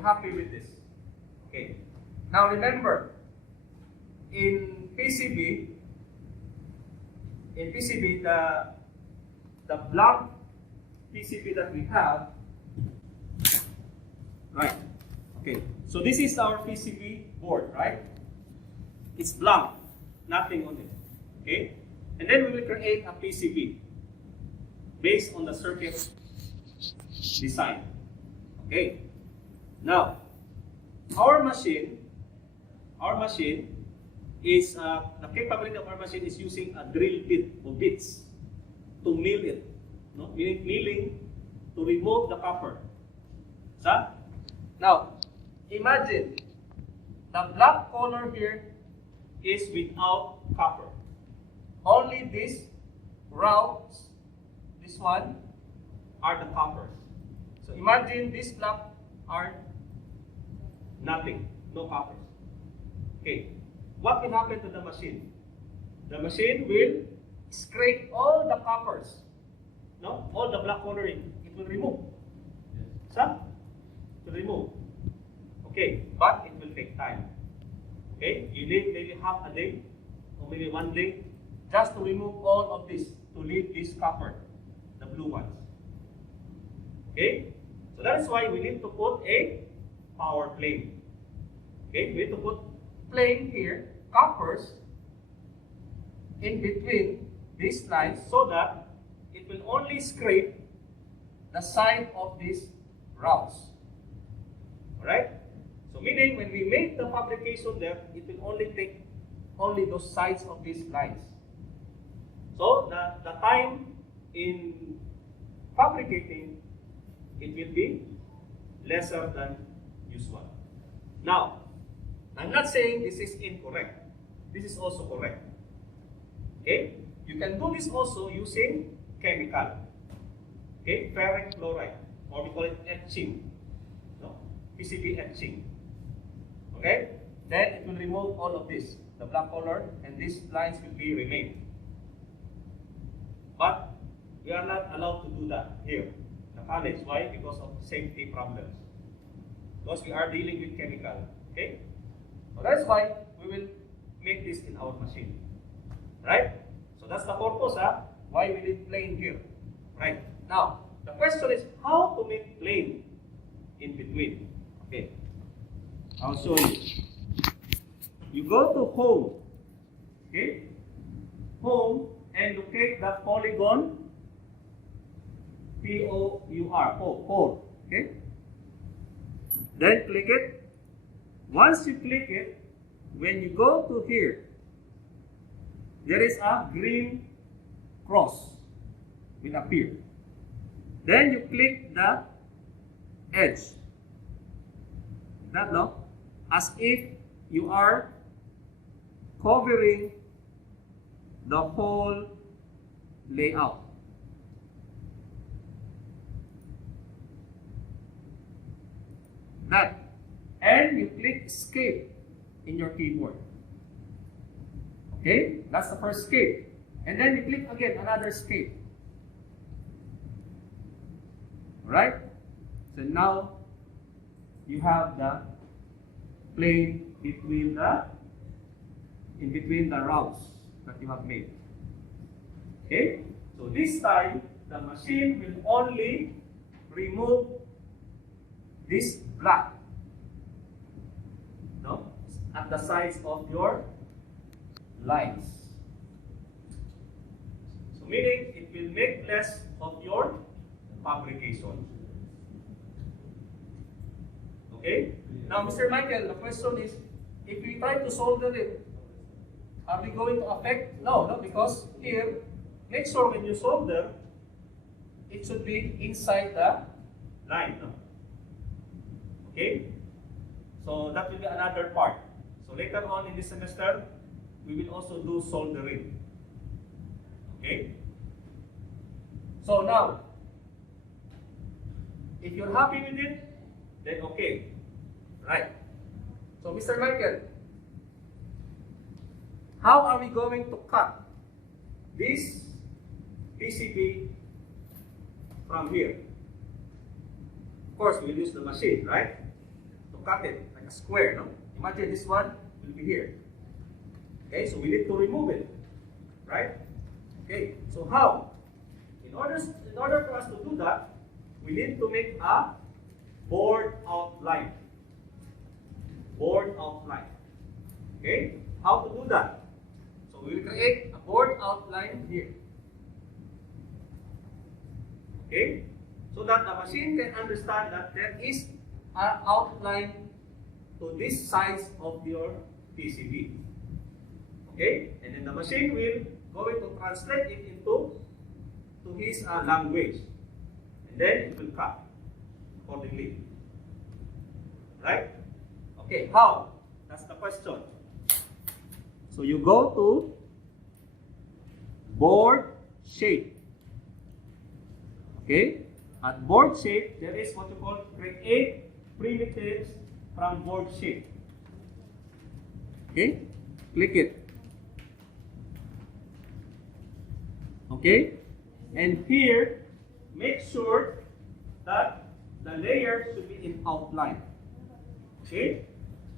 you're happy with this. Okay. Now remember, in PCB, the blank PCB that we have, right? Okay. So this is our PCB board, right? It's blank, nothing on it. Okay. And then we will create a PCB based on the circuit design. Okay. Now, our machine is the capability of our machine is using a drill bit or bits to mill it. No? Meaning milling to remove the copper. So, now, imagine the black color here is without copper. Only these routes, this one, are the coppers. So imagine these black are nothing, no coppers. Okay, what will happen to the machine? The machine will scrape all the coppers, no, all the black coloring. It will remove. So, it will remove. Okay, but it will take time. Okay, you need maybe half a day or maybe 1 day just to remove all of this, to leave this copper, the blue ones. Okay, so that is why we need to put a power plane. Okay, we need to put plane here, coppers, in between these lines so that it will only scrape the side of these routes. Alright? So meaning when we make the fabrication there, it will only take only those sides of these lines. So the time in fabricating, it will be lesser than usual. Now, I'm not saying this is incorrect. This is also correct. Okay? You can do this also using chemical. Okay? Ferric chloride, or we call it etching. No? PCB etching. Okay? Then it will remove all of this, the black color, and these lines will be remain. But we are not allowed to do that here in the college. Why? Because of safety problems. Because we are dealing with chemical. Okay? So that's why we will make this in our machine. Right? So that's the purpose, why we need plane here. Right? Now, the question is how to make plane in between. Okay. I'll show you. You go to home. Okay? Home, and locate the polygon, P-O-U-R, pole. Okay? Then click it. Once you click it, when you go to here, there is a green cross will appear. Then you click the edge. That no? As if you are covering the whole layout. That. And you click escape in your keyboard. Okay? That's the first escape. And then you click again another escape. Alright? So now you have the plane between in between the routes that you have made. Okay? So this time the machine will only remove this black, no, at the sides of your lines. So meaning it will make less of your fabrication. Okay? Now Mr. Michael, the question is, if we try to solder it, are we going to affect? No, because here, make sure when you solder, it should be inside the line. No? Okay? So that will be another part. So later on in this semester, we will also do soldering. Okay? So now, if you're happy with it, then okay. Right. So Mr. Michael, how are we going to cut this PCB from here? Of course, we'll use the machine, right? cut it like a square, no? Imagine this one will be here. Okay, so we need to remove it, right? Okay, so how? In order for us to do that, we need to make a board outline. Board outline. Okay, how to do that? So we will create a board outline here. Okay, so that the machine can understand that there is an outline to this size of your PCB. Okay, and then the machine will going to translate it into his language, and then it will cut accordingly. Right? Okay, how? That's the question. So you go to board shape. Okay? At board shape, there is what you call create primitives from board shape. Okay? Click it. Okay? And here, make sure that the layer should be in outline. Okay?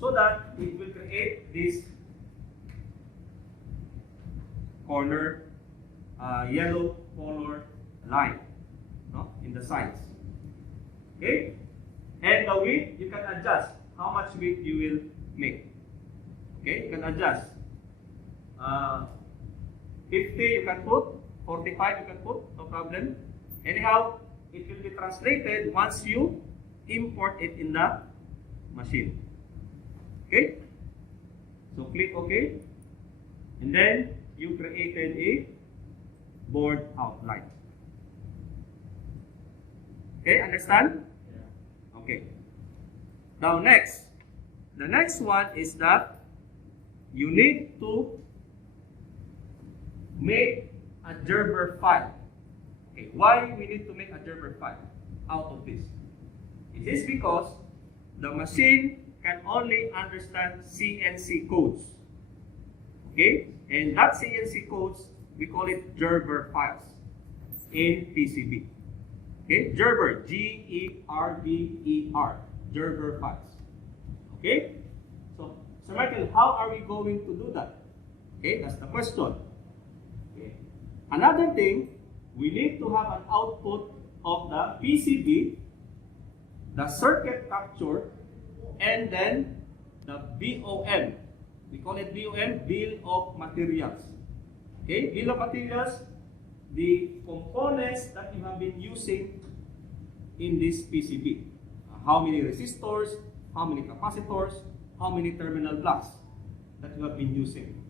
So that it will create this corner yellow color line, no, in the sides. Okay? And the width, you can adjust how much width you will make. Okay? You can adjust. 50 you can put, 45 you can put, no problem. Anyhow, it will be translated once you import it in the machine. Okay? So click OK. And then you created a board outline. Okay, understand? Yeah. Okay. Now next, the next one is that you need to make a Gerber file. Okay, why we need to make a Gerber file out of this? It is because the machine can only understand CNC codes. Okay, and that CNC codes, we call it Gerber files in PCB. Okay, Gerber, G-E-R-B-E-R, Gerber files. Okay, so Michael, how are we going to do that? Okay, that's the question. Okay. Another thing, we need to have an output of the PCB, the circuit capture, and then the BOM. We call it BOM, Bill of Materials. Okay, Bill of Materials, the components that you have been using in this PCB. How many resistors, how many capacitors, how many terminal blocks that you have been using.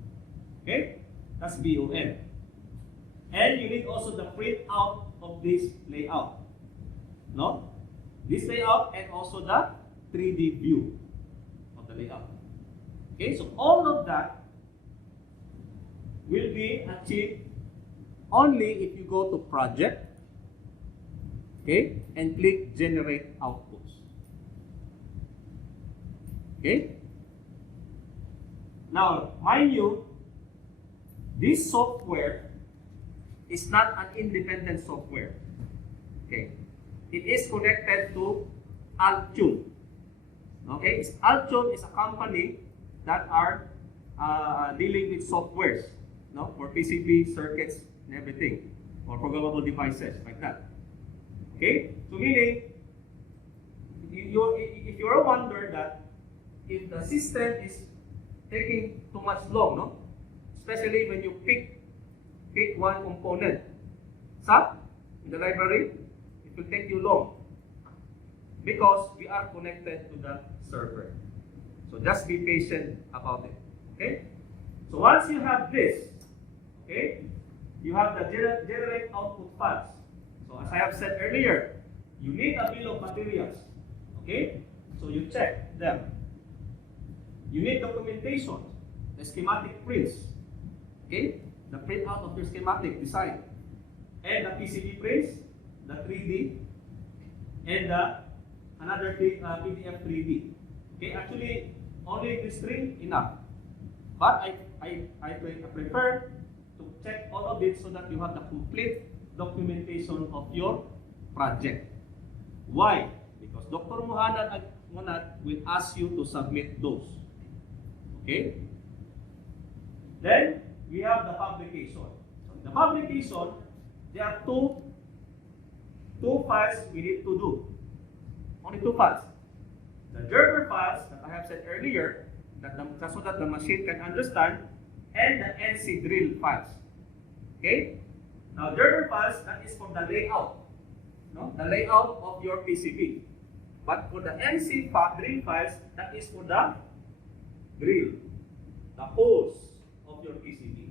Okay, that's BOM. And you need also the printout of this layout. No? This layout and also the 3D view of the layout. Okay, so all of that will be achieved only if you go to project, okay, and click generate outputs. Okay? Now, mind you, this software is not an independent software. Okay? It is connected to Altru. Okay? Altru is a company that are dealing with softwares, no, for PCB circuits and everything, or programmable devices like that. Okay, so meaning, if you are wondering that if the system is taking too much long, no, especially when you pick one component, in the library, it will take you long because we are connected to the server. So just be patient about it. Okay? So once you have this, okay, you have the generate output files. So as I have said earlier, you need a bill of materials. Okay? So you check them. You need documentation, the schematic prints. Okay? The printout of your schematic design. And the PCB prints, the 3D, and another PDF 3D. Okay, actually, only this three enough. But I prefer to check all of it so that you have the complete documentation of your project. Why? Because Dr. Muhammad will ask you to submit those. Okay? Then we have the publication. The publication, there are two files we need to do. Only two files. The Gerber files that I have said earlier, so that the machine can understand, and the NC drill files. Okay? Now, Gerber files, that is for the layout. No? The layout of your PCB. But for the NC drill files, that is for the drill, the holes of your PCB.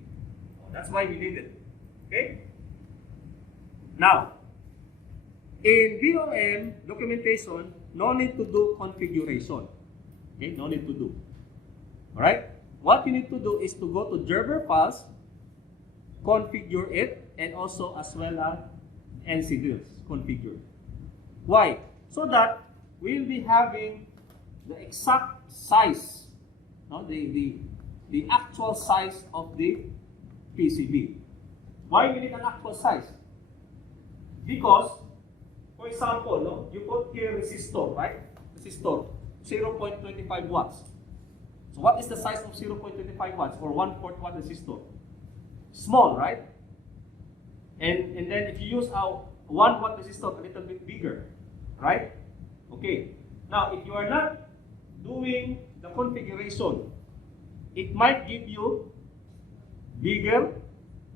That's why we need it. Okay? Now, in BOM documentation, no need to do configuration. Okay? No need to do. Alright? What you need to do is to go to Gerber Files, configure it, and also as well as NC drills, configure. Why? So that we'll be having the exact size, no? the actual size of the PCB. Why we need an actual size? Because, for example, no, you put here resistor, right? Resistor, 0.25 watts. So what is the size of 0.25 watts or 1/4 watt resistor? Small, right? And then if you use a 1 watt resistor, a little bit bigger, right? Okay. Now, if you are not doing the configuration, it might give you bigger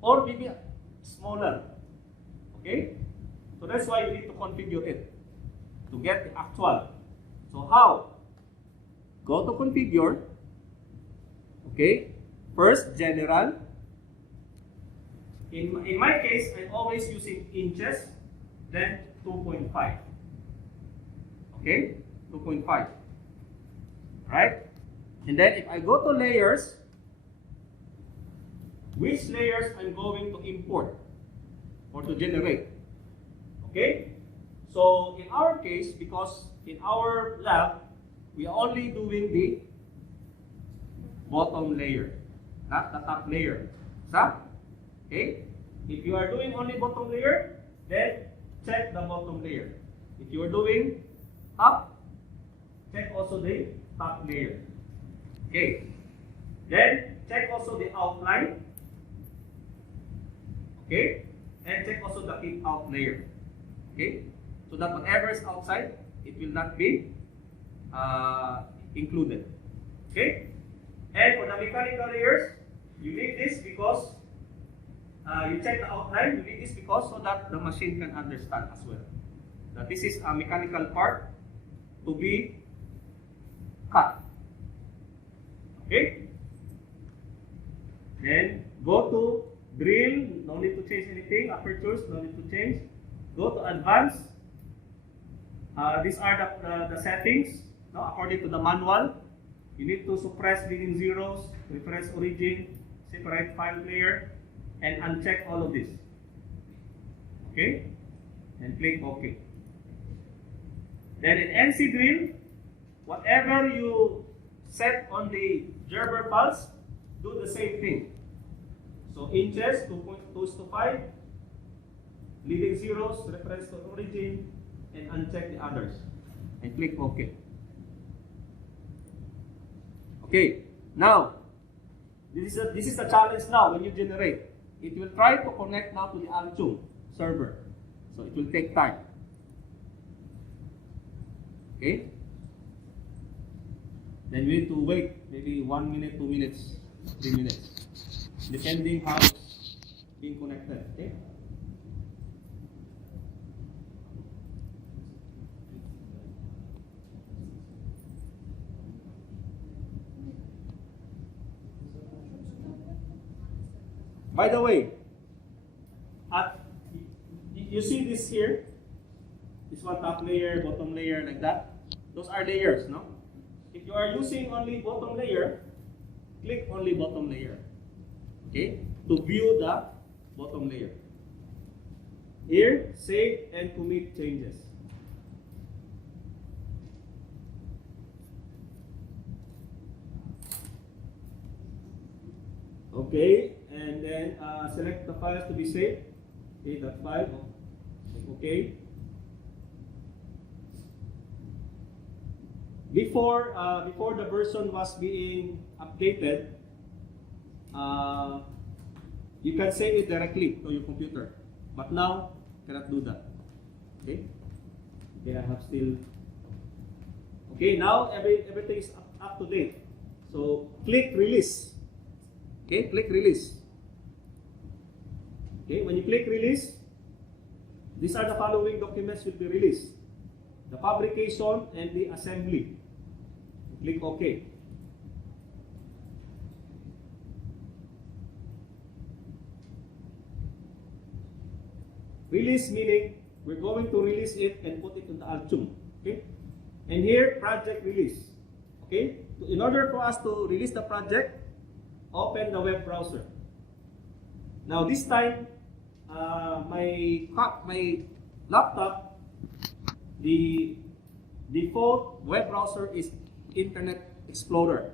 or maybe smaller. Okay? So that's why you need to configure it to get the actual. So how? Go to configure. Okay? First, general. In my case, I'm always using inches, then 2.5. Okay? 2.5. Right? And then if I go to layers, which layers I'm going to import or to generate. Okay? So in our case, because in our lab, we are only doing the bottom layer, not the top layer. Okay? If you are doing only bottom layer, then check the bottom layer. If you are doing top, check also the top layer. Okay. Then check also the outline. Okay. And check also the keep out layer. Okay. So that whatever is outside, it will not be included. Okay. And for the mechanical layers, you need this because you check the outline. You need this because so that the machine can understand as well that this is a mechanical part to be cut. Okay. Then go to drill. No need to change anything. Apertures. No need to change. Go to advanced. These are the settings. No, according to the manual. You need to suppress leading zeros, reference origin, separate file layer, and uncheck all of this. Okay? And click OK. Then in NC drill, whatever you set on the Gerber Files, do the same thing. So inches, 2.2:5, leading zeros, reference to origin, and uncheck the others. And click OK. Okay, now, this is the challenge now when you generate. It will try to connect now to the Altru server. So it will take time. Okay? Then we need to wait maybe 1 minute, 2 minutes, 3 minutes. Depending how it's being connected. Okay? By the way, you see this here? This one top layer, bottom layer, like that. Those are layers, no? If you are using only bottom layer, click only bottom layer. Okay? To view the bottom layer. Here, save and commit changes. Okay, and then select the files to be saved. Okay, that file. Okay. before the version was being updated, you can save it directly to your computer. But now, cannot do that. Okay? Okay, I have still. Okay, now everything is up to date. So click release. Okay, click release. Okay, when you click release, these are the following documents will be released: the fabrication and the assembly. Click OK. Release meaning we're going to release it and put it in the Altru. Okay? And here, project release. Okay? In order for us to release the project, open the web browser. Now this time, my laptop, the default web browser is Internet Explorer.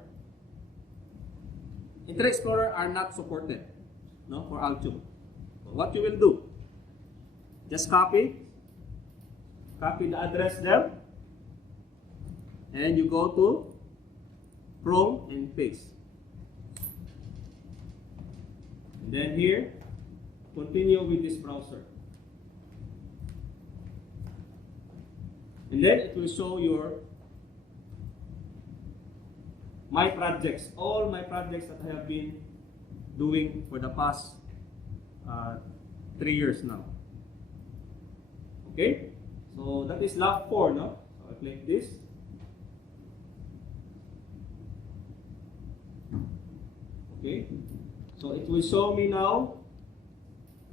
Internet Explorer are not supported, no, for Altru. So what you will do? Just copy the address there, and you go to Chrome and paste. And then here, continue with this browser. And then it will show your my projects, all my projects that I have been doing for the past 3 years now. Okay, so that is lab 4, no? So I click this. Okay, so it will show me now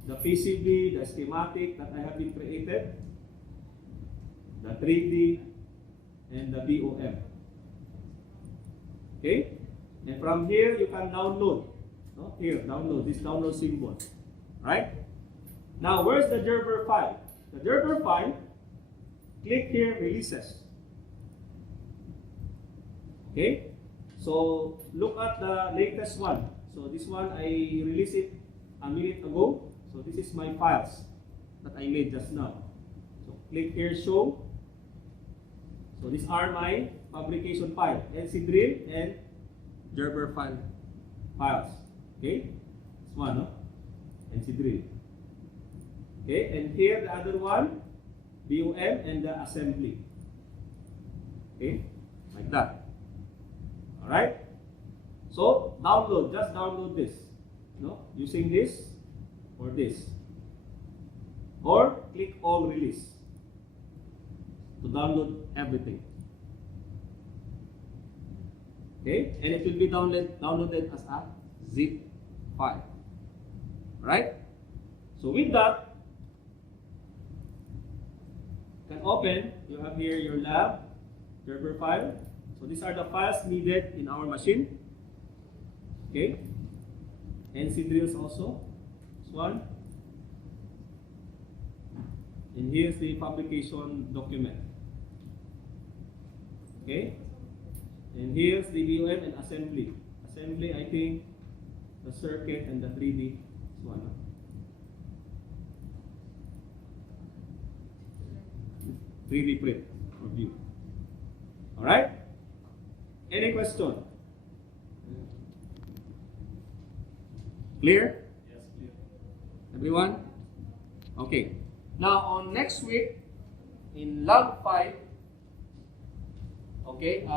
the PCB, the schematic that I have been created, the 3D, and the BOM. Okay, and from here you can download. No? Here, download, this download symbol. Right? Now, where's the Gerber file? The Gerber file, click here, releases. Okay, so look at the latest one. So this one, I released it a minute ago. So this is my files that I made just now. So click here, show. So these are my fabrication file, LC drill and Gerber files. Okay, this one, no? LC drill. Okay, and here the other one, BOM and the assembly. Okay, like that. Alright? So download, just download this. No? Using this or this. Or click all release to download everything. Okay, and it will be downloaded as a zip file. Right? So with that, you can open, you have here your lab, Gerber file. So these are the files needed in our machine. Okay. NC drills also. This one. And here's the fabrication document. Okay. And here's the BOM and assembly. Assembly, I think, the circuit and the 3D. This one. 3D print or view. Alright? Any question? Clear? Yes, clear. Everyone? Okay. Now on next week, in lab 5, okay,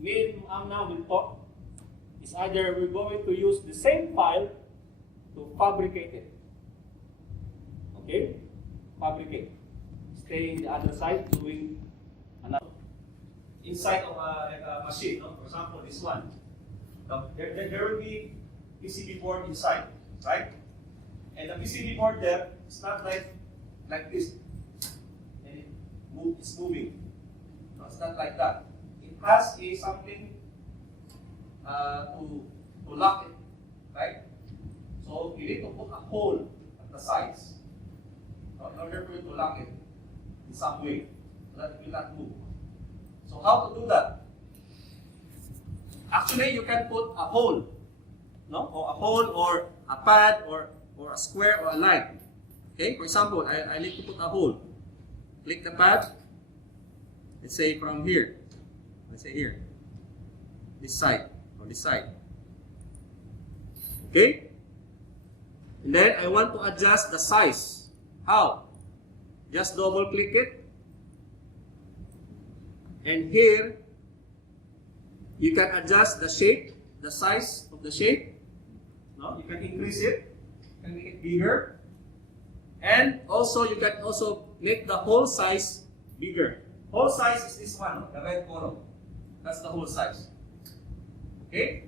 me and Amna will talk. Is either we're going to use the same file to fabricate it. Okay? Fabricate. Staying the other side, doing another inside of a machine. No? For example, this one. There will be PCB board inside, right? And the PCB board there is not like this, and it's moving. No, it's not like that. It has a something to lock it, right? So you need to put a hole at the sides in order for you to lock it in some way, so that it will not move. So how to do that? Actually, you can put a hole, no, or a hole, or a pad, or a square, or a line. Okay, for example, I need to put a hole. Click the pad. Let's say from here, let's say here, this side, or this side. Okay? And then I want to adjust the size. How? Just double click it. And here, you can adjust the shape, the size of the shape. No? You can increase it, you can make it bigger. And also, you can also make the whole size bigger. Whole size is this one, the red column. That's the whole size. Okay?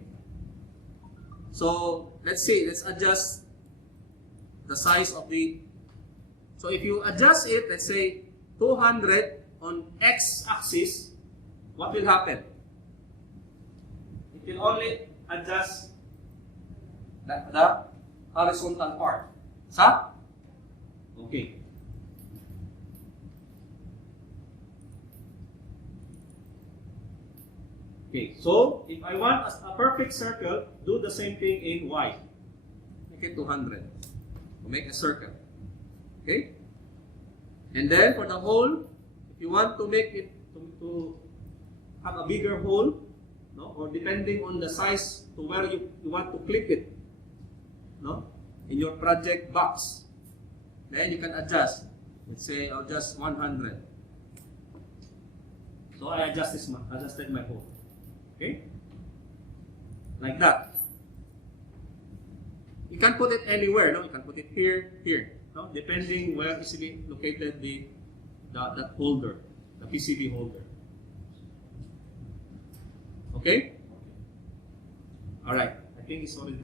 So, let's see, let's adjust the size of the... So, if you adjust it, let's say 200 on x-axis, what will happen? It will only adjust the horizontal part. Sa? Okay. Okay, so if I want a perfect circle, do the same thing in y. Make it 200. Make a circle. Okay? And then for the hole, if you want to make it to have a bigger hole, no, or depending on the size to where you want to click it, no, in your project box, then you can adjust. Let's say I'll adjust 100. So I adjusted my hole. Okay? Like that. You can put it anywhere, no? You can put it here, no? Depending where is located that holder, the PCB holder. Okay? Alright. I think it's already